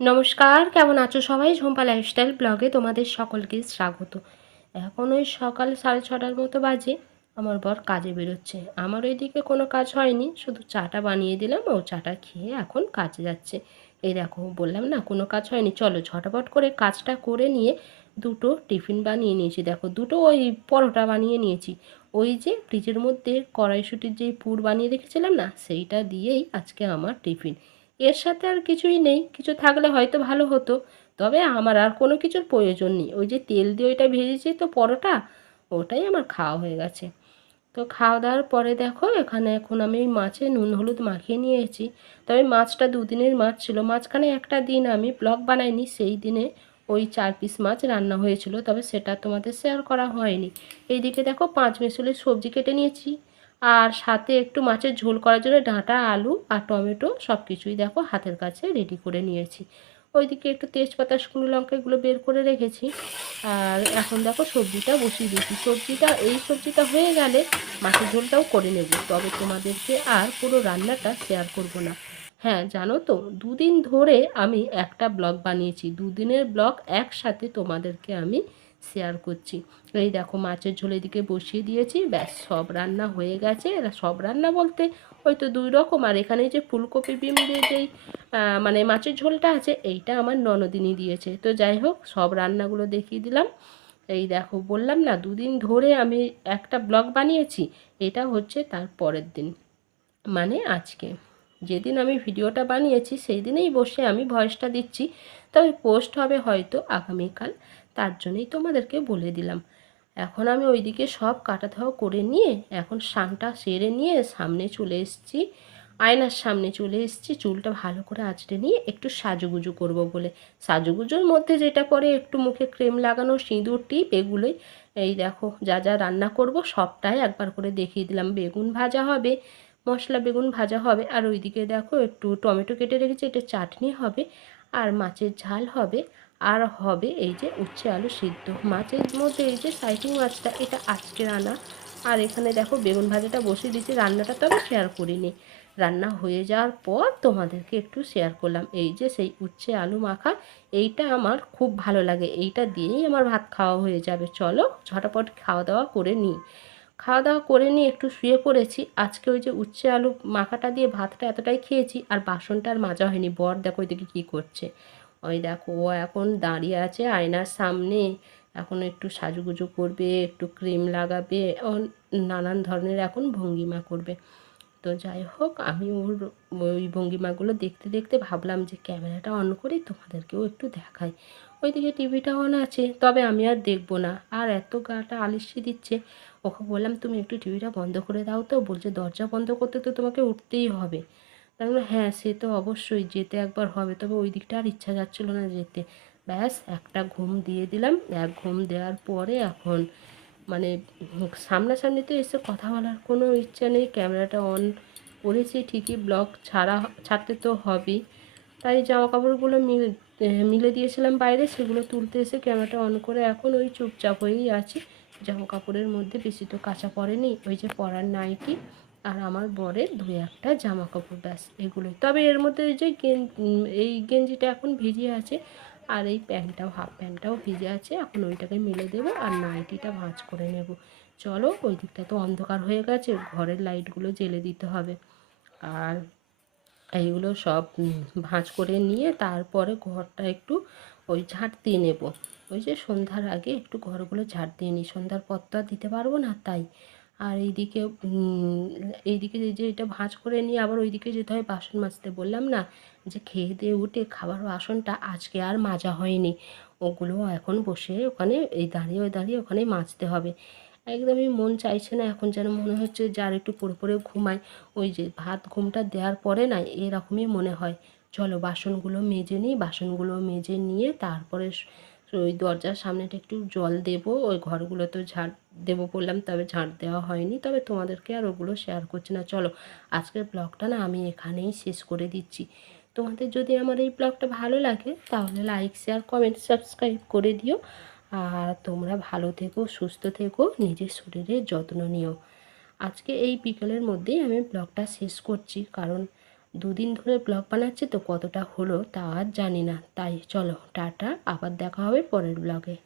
নমস্কার, কেমন আছো সবাই? ঝুম্পা লাইফস্টাইল ব্লগে তোমাদের সকলকে স্বাগত। এখন ওই সকাল 6:30টার মতো বাজে। আমার বর কাজে বেরোচ্ছে। আমার ওইদিকে কোনো কাজ হয়নি, শুধু চাটা বানিয়ে দিলাম, ও চাটা খেয়ে এখন কাজে যাচ্ছে। এই দেখো, বললাম না কোনো কাজ হয়নি, চলো ঝটাপট করে কাজটা করে নিয়ে দুটো টিফিন বানিয়ে নিয়েছি। দেখো, দুটো ওই পরোটা বানিয়ে নিয়েছি। ওই যে ফ্রিজের মধ্যে কড়াইশুঁটির যেই পুর বানিয়ে রেখেছিলাম না, সেইটা দিয়েই আজকে আমার টিফিন। এর সাথে আর কিছুই নেই, কিছু থাকলে হয়তো ভালো হতো, তবে আমার আর কোনো কিছুর প্রয়োজন নেই। ওই যে তেল দিয়ে ওইটা ভেজেছি তো পরোটা, ওটাই আমার খাওয়া হয়ে গেছে। তো খাওয়া দাওয়ার পরে দেখো, এখানে এখন আমি ওই মাছে নুন হলুদ মাখিয়ে নিয়েছি। তবে মাছটা দুদিনের মাছ ছিল, মাঝখানে একটা দিন আমি ব্লগ বানাইনি, সেই দিনে ওই 4 পিস মাছ রান্না হয়েছিল, তবে সেটা তোমাদের শেয়ার করা হয়নি। এইদিকে দেখো, 5 মেশালি সবজি কেটে নিয়েছি, আর সাথে একটু মাছের ঝোল করার জন্য ডাঁটা আলু আর টমেটো সব কিছুই দেখো হাতের কাছে রেডি করে নিয়েছি। ওইদিকে একটু তেজপাতা শুকনো লঙ্কা এগুলো বের করে রেখেছি। আর এখন দেখো সবজিটা বসিয়ে দিয়েছি। এই সবজিটা হয়ে গেলে মাছের ঝোলটাও করে নেব, তবে তোমাদেরকে আর পুরো রান্নাটা শেয়ার করব না। হ্যাঁ, জানো তো, দুদিন ধরে আমি একটা ব্লগ বানিয়েছি, দুদিনের ব্লগ একসাথে তোমাদেরকে আমি শেয়ার করছি। এই দেখো, মাছের ঝোল এদিকে বসিয়ে দিয়েছি, ব্যাস সব রান্না হয়ে গেছে। সব রান্না বলতে হয়তো 2 রকম, আর এখানে যে ফুলকপি বিম দিয়ে যেই মানে মাছের ঝোলটা আছে, এইটা আমার ননদিনী দিয়েছে। তো যাই হোক, সব রান্নাগুলো দেখিয়ে দিলাম। এই দেখো, বললাম না দুদিন ধরে আমি একটা ব্লগ বানিয়েছি, এটা হচ্ছে তার পরের দিন, মানে আজকে। যেদিন আমি ভিডিওটা বানিয়েছি সেই দিনেই বসে আমি ভয়েসটা দিচ্ছি, তবে পোস্ট হবে হয়তো আগামীকাল, তার জন্যই তোমাদেরকে বলে দিলাম। এখন আমি ওইদিকে সব কাটা ধোয়া করে নিয়ে এখন স্নানটা সেরে নিয়ে সামনে চলে এসেছি, আয়নার সামনে চলে এসেছি, চুলটা ভালো করে আঁচড়ে নিয়ে একটু সাজুগুজু করব বলে। সাজুগুজুর মধ্যে যেটা পরে একটু মুখে ক্রিম লাগানো, সিঁদুর টিপ, এগুলোই। এই দেখো, যা যা রান্না করব সবটাই একবার করে দেখিয়ে দিলাম। বেগুন ভাজা হবে, মশলা বেগুন ভাজা হবে, আর ওইদিকে দেখো একটু টমেটো কেটে রেখেছি, এটা চাটনি হবে, আর মাছের ঝাল হবে, আর হবে এই যে উচ্ছে আলু সিদ্ধ। মাছের মধ্যে এই যে সাইটিং মাছটা, এটা আজকের আনা। আর এখানে দেখো বেগুন ভাজাটা বসিয়ে দিয়েছি, রান্নাটা তো আমি শেয়ার করিনি, রান্না হয়ে যাওয়ার পর তোমাদেরকে একটু শেয়ার করলাম। এই যে সেই উচ্ছে আলু মাখা, এইটা আমার খুব ভালো লাগে, এইটা দিয়েই আমার ভাত খাওয়া হয়ে যাবে। চলো ঝটাপট খাওয়া দাওয়া করে নিই। খাওয়া দাওয়া করে নিয়ে একটু শুয়ে পড়েছি। আজকে ওই যে উচ্ছে আলু মাখাটা দিয়ে ভাতটা এতটাই খেয়েছি, আর বাসনটা আর মাজা হয়নি। বর দেখো ওইদিকে কী করছে, ওই দেখো ও এখন দাঁড়িয়ে আছে আয়নার সামনে, এখন একটু সাজুগুজু করবে, একটু ক্রিম লাগাবে, ও নানান ধরনের এখন ভঙ্গিমা করবে। তো যাই হোক, আমি ওর ওই ভঙ্গিমাগুলো দেখতে দেখতে ভাবলাম যে ক্যামেরাটা অন করি, তোমাদেরকেও একটু দেখাই। ওইদিকে টিভিটা অন আছে, তবে আমি আর দেখবো না, আর এত গাটা আলিস্যি দিচ্ছে। ওকে বললাম তুমি একটু টিভিটা বন্ধ করে দাও, তো বলছে দরজা বন্ধ করতে তো তোমাকে উঠতেই হবে। তাই বললাম হ্যাঁ, সে তো অবশ্যই যেতে একবার হবে, তবে ওই দিকটা আর ইচ্ছা যাচ্ছিলো না যেতে। ব্যাস একটা ঘুম দিয়ে দিলাম। এক ঘুম দেওয়ার পরে এখন মানে সামনাসামনি তো এসে কথা বলার কোনো ইচ্ছা নেই। ক্যামেরাটা অন করেছি ঠিকই, ব্লগ ছাড়তে তো হবেই, তাই জামা কাপড়গুলো মিলে দিয়েছিলাম বাইরে, সেগুলো তুলতে এসে ক্যামেরাটা অন করে এখন ওই চুপচাপ হয়েই আছি। জামা কাপড়ের মধ্যে বেশি তো কাচা পড়েনি, ওই যে পরার নাইটি আর আমার বরের 2-1টা জামা কাপড়, ব্যাস এগুলোই। তবে এর মধ্যে ওই যে এই গেঞ্জিটা এখন ভিজে আছে, আর এই প্যান্টটাও, হাফ প্যান্টটাও ভিজে আছে, এখন ওইটাকে মেলে দেবো আর নাইটিটা ভাঁজ করে নেব। চলো, ওই দিকটা তো অন্ধকার হয়ে গেছে, ঘরের লাইটগুলো জ্বেলে দিতে হবে। আর এইগুলো সব ভাঁজ করে নিয়ে তারপরে ঘরটা একটু ওই ঝাঁট দিয়ে নেব। ওই যে সন্ধ্যার আগে একটু ঘরগুলো ঝাঁট দিয়ে নিই, সন্ধ্যার পর তো আর দিতে পারবো না, তাই। আর এইদিকে এই যে এটা ভাঁজ করে নিয়ে আবার ওইদিকে যেতে হয় বাসন মাজতে। বললাম না যে খেয়ে দিয়ে উঠে খাবার বাসনটা আজকে আর মাজা হয়নি, ওগুলো এখন বসে ওখানে এই দাঁড়িয়ে ওখানে মাজতে হবে। একদমই মন চাইছে না এখন, যেন মনে হচ্ছে যে আর একটু পড়ে পড়ে ঘুমাই। ওই যে ভাত ঘুমটা দেওয়ার পরে না এরকমই মনে হয়। চলো বাসনগুলো মেজে নিই, বাসনগুলো মেজে নিয়ে তারপরে ওই দরজার সামনেটা একটু জল দেবো, ওই ঘরগুলো তো ঝাঁট দেবো বললাম, তবে ঝাঁট দেওয়া হয়নি, তবে তোমাদেরকে আর ওগুলো শেয়ার করছি না। চলো আজকের ব্লগটা না আমি এখানেই শেষ করে দিচ্ছি। তোমাদের যদি আমার এই ব্লগটা ভালো লাগে তাহলে লাইক শেয়ার কমেন্ট সাবস্ক্রাইব করে দিও। আর তোমরা ভালো থেকো, সুস্থ থেকো, নিজের শরীরের যত্ন নিও। আজকে এই বিকেলের মধ্যেই আমি ব্লগটা শেষ করছি, কারণ দুদিন ধরে ব্লগ বানাচ্ছি তো কতটা হলো তা আর জানি না। তাই চলো টাটা, আবার দেখা হবে পরের ব্লগে।